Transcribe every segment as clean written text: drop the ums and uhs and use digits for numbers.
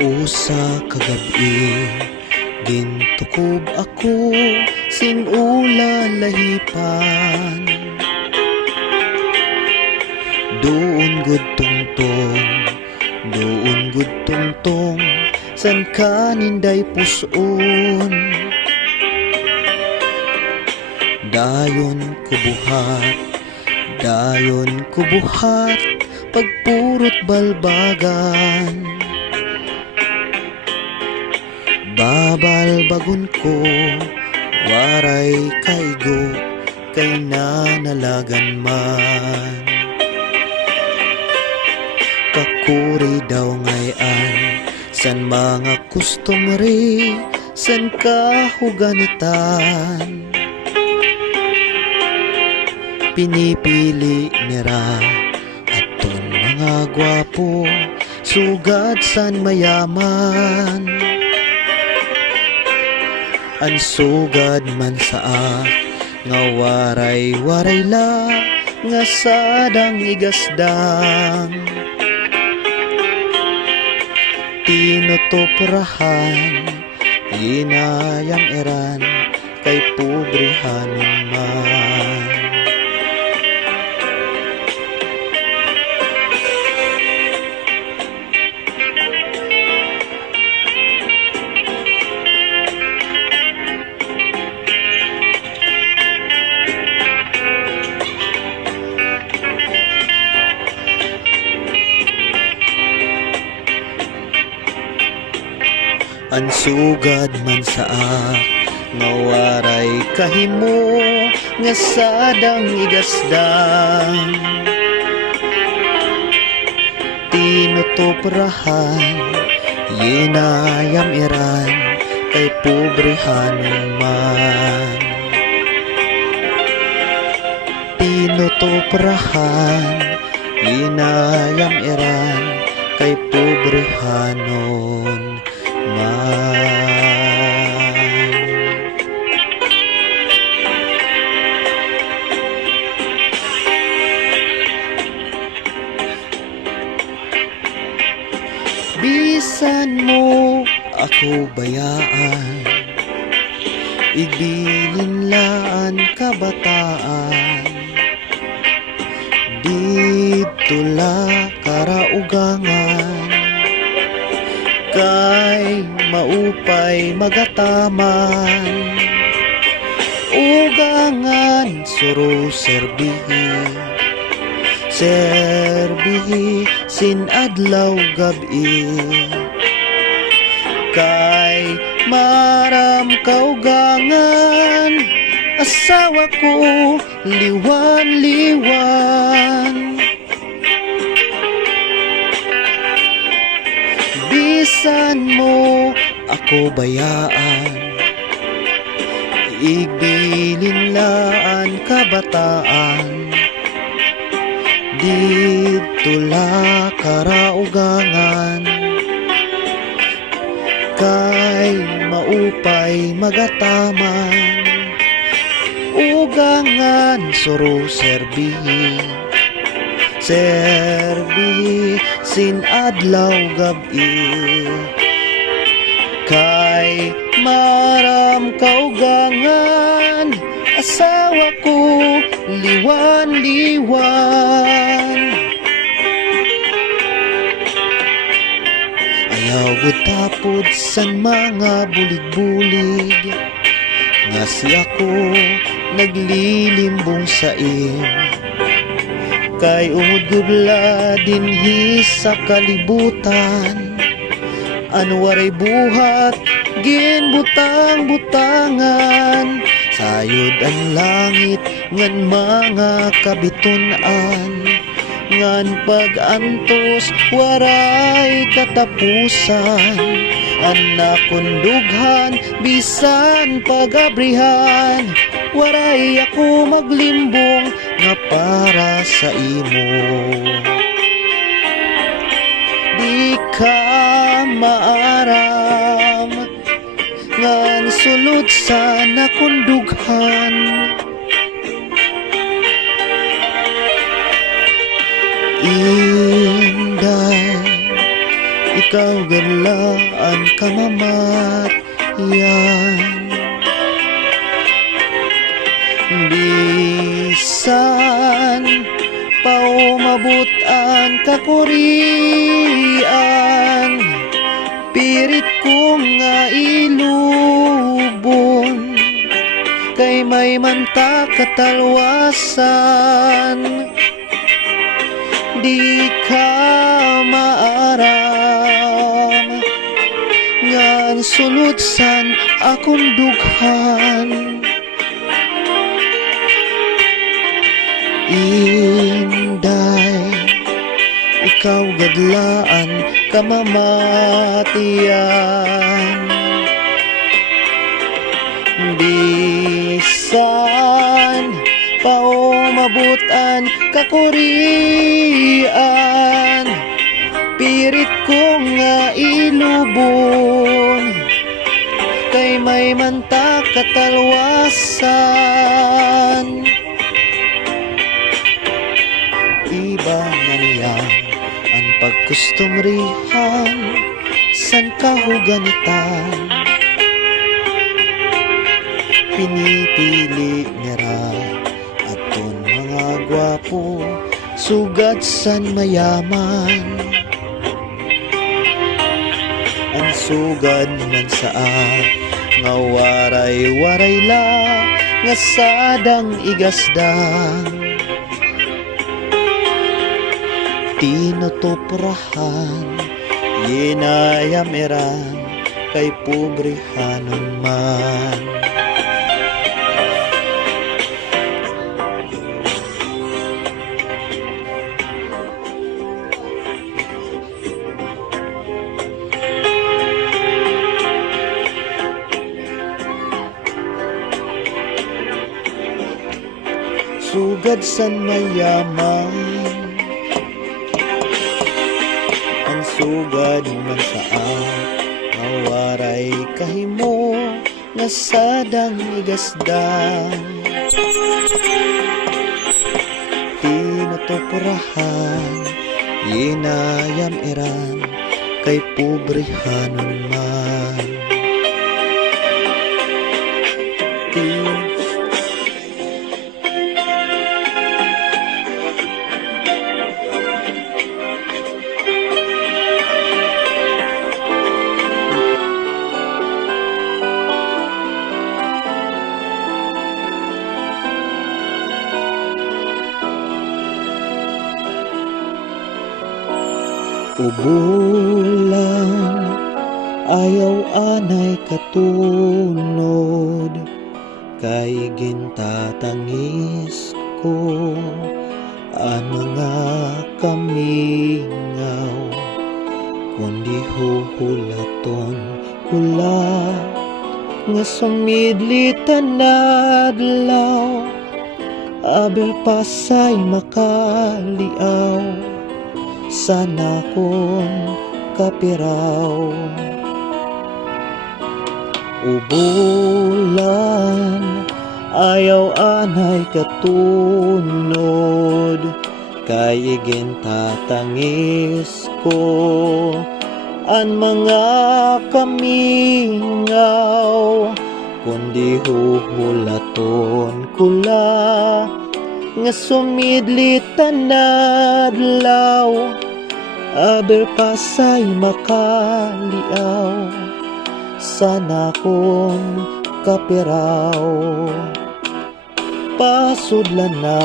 Usa kagabi gintukob ako sinula lahipan. Doon gud tungtong, doon gud tungtong, san kaninday puson. Dayon kubuhat, dayon kubuhat, pagpurot balbagan. Babalbagon ko, waray kaigo, kay nanalagan man. Kakuri daw ngayon, san mga customary, san kahuganitan. Pinipili nira aton mga gwapo, sugad san mayaman. Ang sugad man saa nga waray-waray la, nga sadang igasdang. Tinutoprahan, inayam eran, kay pobrihanon man. Ang sugad man saa nga waray kahimo, nga sadang igasdang. Tinutoprahan, yinayam iran, kay pobrihanon man. Tinutoprahan, yinayam iran, kay pobrihanon man. Bisan mo ako bayaan, ibilin laan kabataan. Dito la karaugangan, kay maupay magataman. Ugangan suro serbihi, serbihi sin adlaw gabi. Kay maram kaugangan, asawa ko liwan-liwan. Bisan mo ako bayaan, ibilin laan kabataan. Dito la karaugangan, kay maupay magataman. Ugangan suro serbihi, serbihi sin adlaw gabi. Kay maram kaugangan, asawa ko liwan-liwan. Ayaw gutapod san mga bulig-bulig, nga siya ko naglilimbong sa im. Kay umudgubla dinhi sa kalibutan, anwaray buhat ginbutang-butangan. Sayod ang langit ngan mga kabitunan, ngan pag-antos waray katapusan. Anak kundughan bisan pagabrihan, waray ako maglimbong nga para sa imo. Di ka maaram ngan sulod sa nakundughan. Inday, ikaw gala kamamatyan. Bisan paumabot ang kakurian, pirit ko nga ilubon, kay may manta katalwasan. Di ka maaram ngan sulutsan akong dughan. Inday, ikaw gadlaan kamamatian. Bisan paumabutan kakurian, pirit ko nga ilubon, kay may manta katalwasan. Iba na niya ang pagkustumrihan, san kahuganitan. Pinipili nira aton mga gwapo, sugad san mayaman. Ang sugad man saan nga waray-waray la, nga sadang igasdang. Tinutuprahan, yinayameran, kay pobrihanon man. Sugad san mayaman, ang sugad man saan mawaray kahimo, nga sadang igasdang. Tinutupurahan, yinayam-iran, kay pobrihanon man. Ubulan, ayaw anay katunod, kay gintatangis ko ang mga kamingaw, kundi huhulaton hula, nga sumidlitan na adlaw, abel pasay makaliaw, sana kong kapiraw. Ubulan, ayaw anay katunod, kay gintatangis ko ang mga kamingaw, kundi huhulaton kula, nga sumidlitan na adlaw, aber pasay makaliaw, sana kong kapiraw. Pasudlan na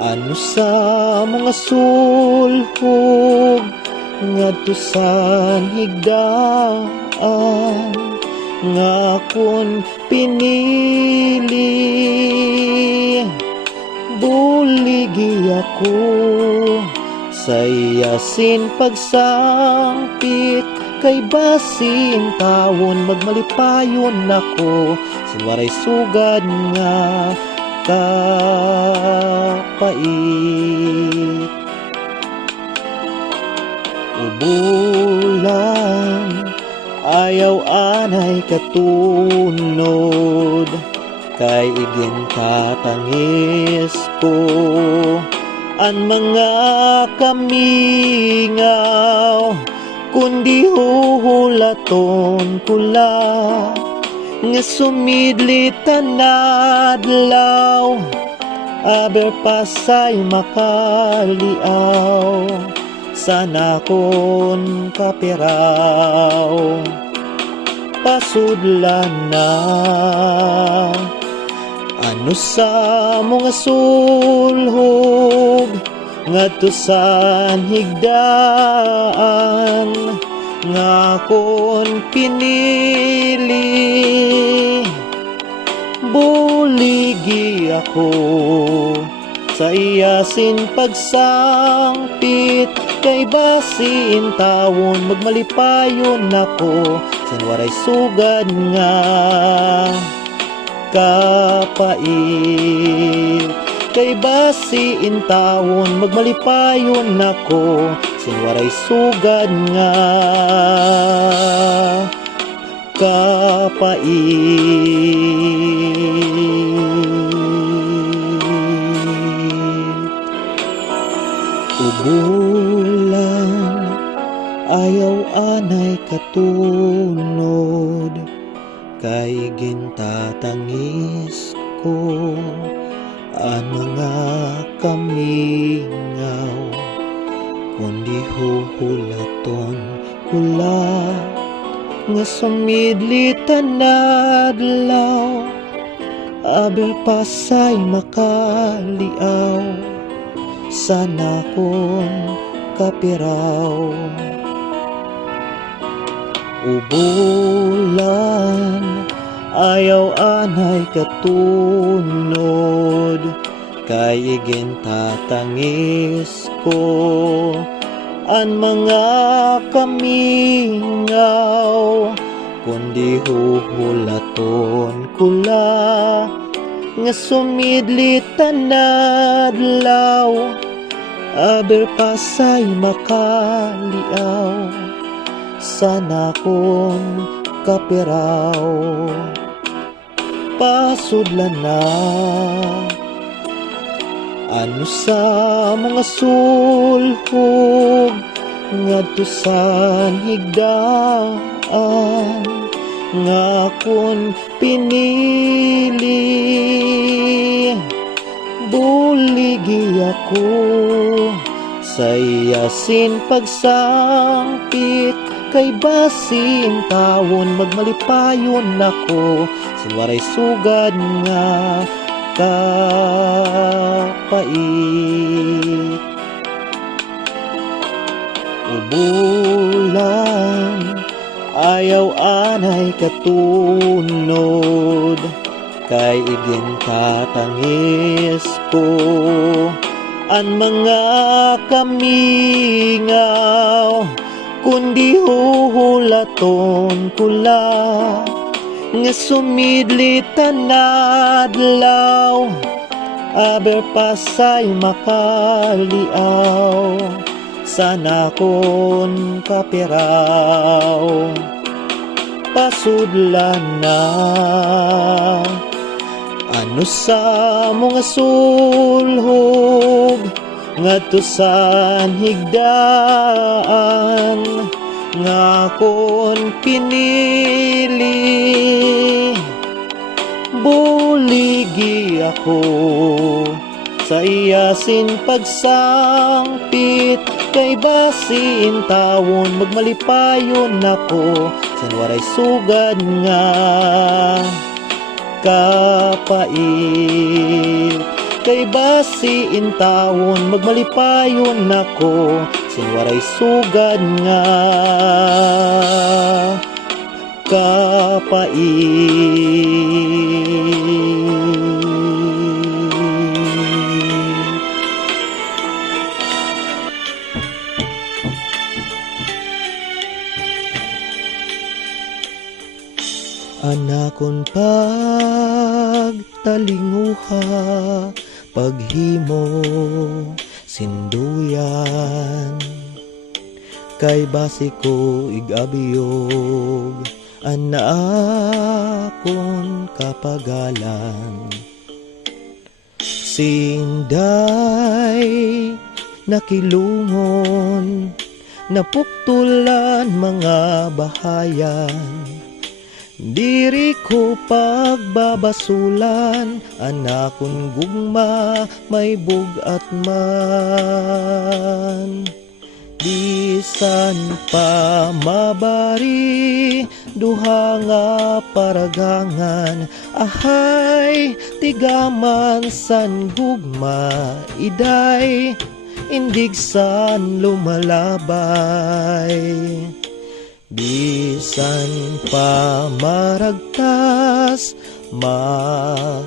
ano sa mga sulhog, ngadto sa higdaan, nga akon pinili. Buligi ako sa yasin pagsapit, kay basin tawon magmalipayon ako, sa waray sugad nga kapait. Ubulan, ayaw anay katunod, kay igintatangis ko ang mga kamingaw, kundi huhulaton kula nga sumidlitan na adlaw aber pasay makaliaw sana kon kapiraw pasudlan na ano sa mga sulhog ngadto sa higdaan nga kon pinili buligi ako sa iyasin pagsangpit kay basin tawon magmalipayon ako sinwaray sugad nga kapait kay basin tawon magmalipayon ako sinwaray sugad nga kapait. Ubulan ayaw anay katunod kay gintatangis ko ang mga kamingaw kundi huhulaton kula nga sumidlitan na adlaw aber pasay makaliaw sana kon kapiraw. Ubulan ayaw anay katunod kay gintatangis ko ang mga kamingaw kundi huhulaton kula nga sumidlitan na adlaw aber pasay makaliaw sana kon kapiraw pasudlan na ano sa mga sulhog ngadto sa higdaan nga kon pinili buligi ako sa iyasin pagsangpit kay basin tawon magmalipayon ako sinwaray sugad nga kapait. Ubulan ayaw anay katunod kay igintatangis ko ang mga kamingaw kundi huhulaton kula nga sumidlitan na adlaw aber pasay makaliaw sana kon kapiraw pasudlan na ano sa mga sulhog ngadto sa higdaan nga kon pinili buligi ako sa iyasin pagsangpit kay basin tawon magmalipayon ako sinwaray sugad nga kapait kay basin tawon magmalipayon ako sinwaray sugad nga kapait. Anakon pagtalinguha paghimo sinduyan kay basi ko igabiyog anakon kapagalan sinday nakilungon napuktulan mga bahayan. Diri ko pagbabasulan, anakon gugma may bugat man. Bisan pa mabari, duha nga paragangan, ahay tigaman san gugma, iday indig san lumalabay. Bisan pa maragtas, maruban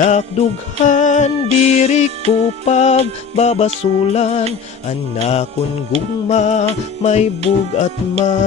nakdughan, diri ko pagbabasulan, anakon gugma may bugat man.